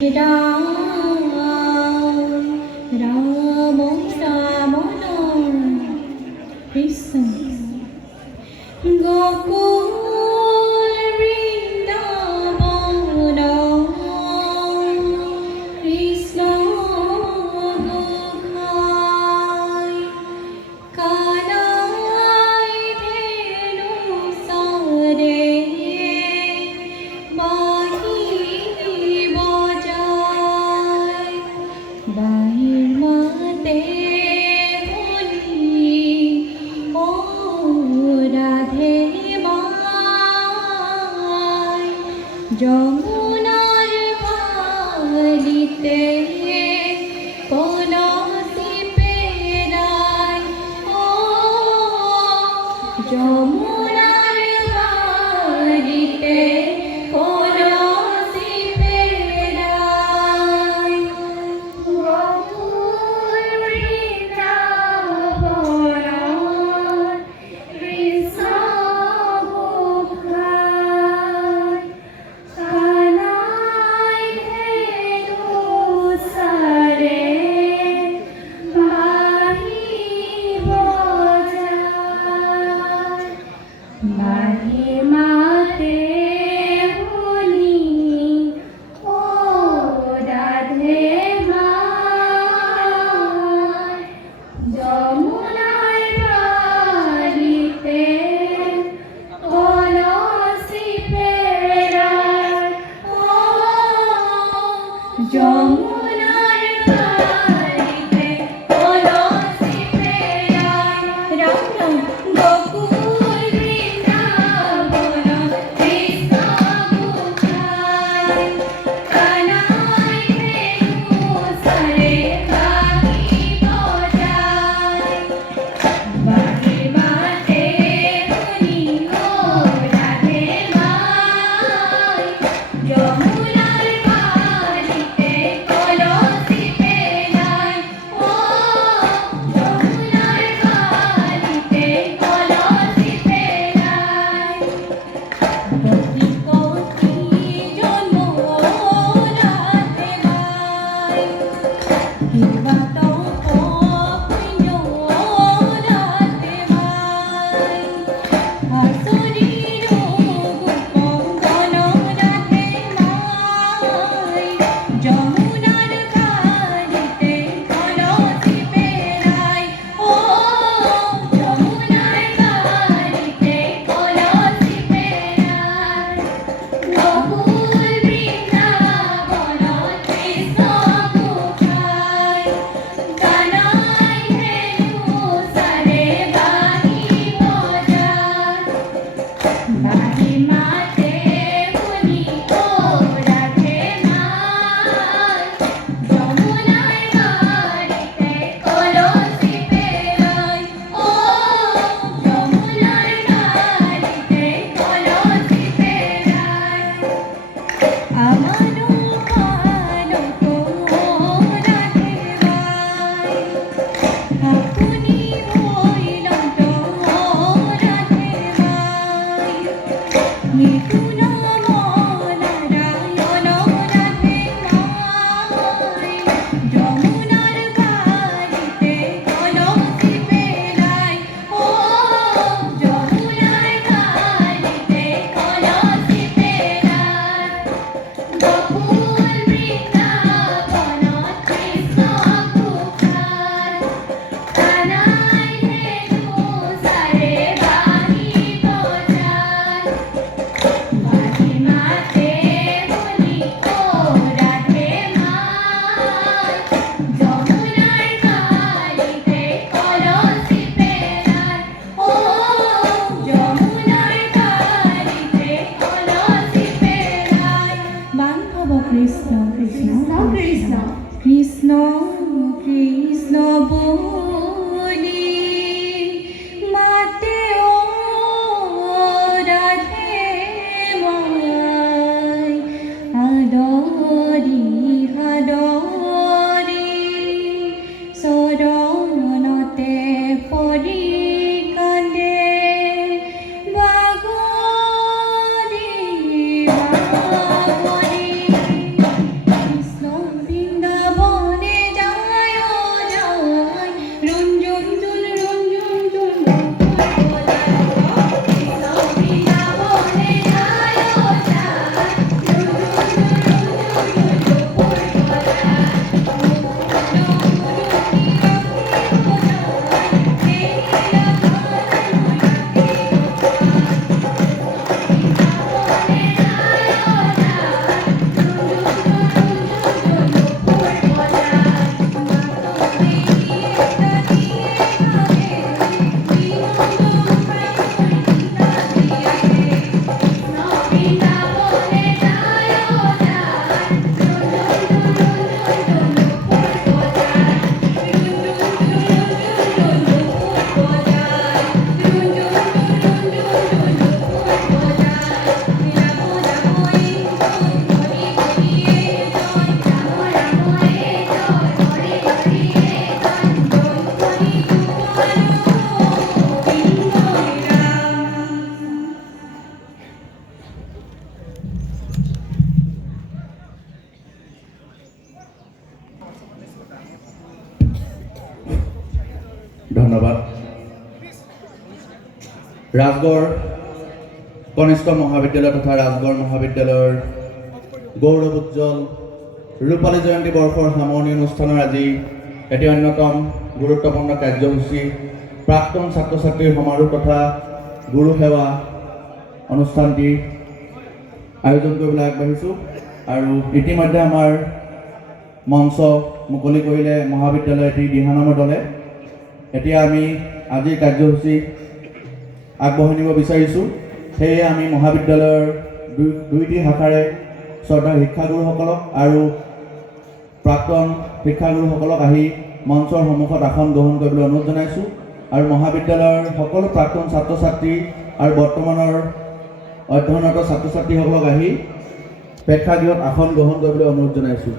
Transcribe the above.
রাম রাম রাম কৃষ্ণ গোকুল বৃন্দাবন কৃষ্ণ গোখায় কানাই ধেনু সারে বাহির মাতে বলি ও রাধে মাই যমুনার বালিতে কলসি পেরাই ও যমুনার বালিতে যমুনার বালিতে কলসি পেরাই রাম রাম গোকুল বৃন্দাবন কৃষ্ণ গোখায় কানাই ধেনু সারে বাঁশি বাজায় বাঁশির মাতে বলি ও রাধে মাই যমুনার বালিতে কলসি পেরাই ও যমুনার বালিতে কলসি পেরাই কোটি কোটি জন্ম রাধে মাই কৃপাত পুণ্য রাধে মাই আসুরির গোপঙ্গন রাধে মাই যমুনার বালিতে কলসি পেরাই ও যমুনার বালিতে কলসি পেরাই গোকুল বৃন্দাবন কৃষ্ণ গোখায় কানাই ধেনু সারে বাঁশি বাজায় বাঁশির মাতে বলি ও রাধে মাই যমুনার বালিতে কলসি পেরাই ও যমুনার বালিতে কলসি পেরাই আমারও পালক রাধে মাই আপনি হইলন্ত রাধে মাই মিথুন নারায়ণ রাধে মাই যমুনার বালিতে কলসি পেরাই ও যমুনার বালিতে কলসি পেরাই গোকুল বৃন্দাবন কৃষ্ণ গোখায় কানাই ধেনু সারে বাঁশি বাজায় বাঁশির মাতে বলি ও রাধে মাই যমুনার বালিতে কলসি পেরাই ও যমুনার বালিতে কলসি পেরাই বান্ধব কৃষ্ণ কৃষ্ণ কৃষ্ণ কৃষ্ণ কৃষ্ণ বলি মাতে ও রাধে মাই আদরি হাদরি শরণতে পরি কান্দে বাগরি বাগরি ধন্যবাদ। ৰাজগড় কনিষ্ঠ মহাবিদ্যালয় তথা ৰাজগড় মহাবিদ্যালয়ৰ গৌৰৱ উজ্জ্বল ৰূপালী জয়ন্তী বৰ্ষৰ সামৰণি অনুষ্ঠানৰ আজি এটি অন্যতম গুৰুত্বপূৰ্ণ কাৰ্যসূচী প্ৰাক্তন ছাত্ৰ ছাত্ৰীৰ সমাৰোহ তথা গুৰু সেৱা অনুষ্ঠানটি আয়োজন কৰিবলৈ আগবাঢ়িছোঁ আৰু ইতিমধ্যে আমাৰ মঞ্চ মুকলি কৰিলে মহাবিদ্যালয়ৰ এটি দিহানামৰ দলে। এতিয়া আমি আজিৰ কাৰ্যসূচী আগবঢ়াই নিব বিচাৰিছোঁ। সেয়ে আমি মহাবিদ্যালয়ৰ দুইটি শাখাৰে শ্ৰদ্ধাৰ শিক্ষাগুৰুসকলক আৰু প্ৰাক্তন শিক্ষাগুৰুসকলক আহি মঞ্চৰ সন্মুখত আসন গ্ৰহণ কৰিবলৈ অনুৰোধ জনাইছোঁ আৰু মহাবিদ্যালয়ৰ সকলো প্ৰাক্তন ছাত্ৰ ছাত্ৰী আৰু বৰ্তমানৰ অধ্যয়নৰত ছাত্ৰ ছাত্ৰীসকলক আহি প্ৰেক্ষাগৃহত আসন গ্ৰহণ কৰিবলৈ অনুৰোধ জনাইছোঁ।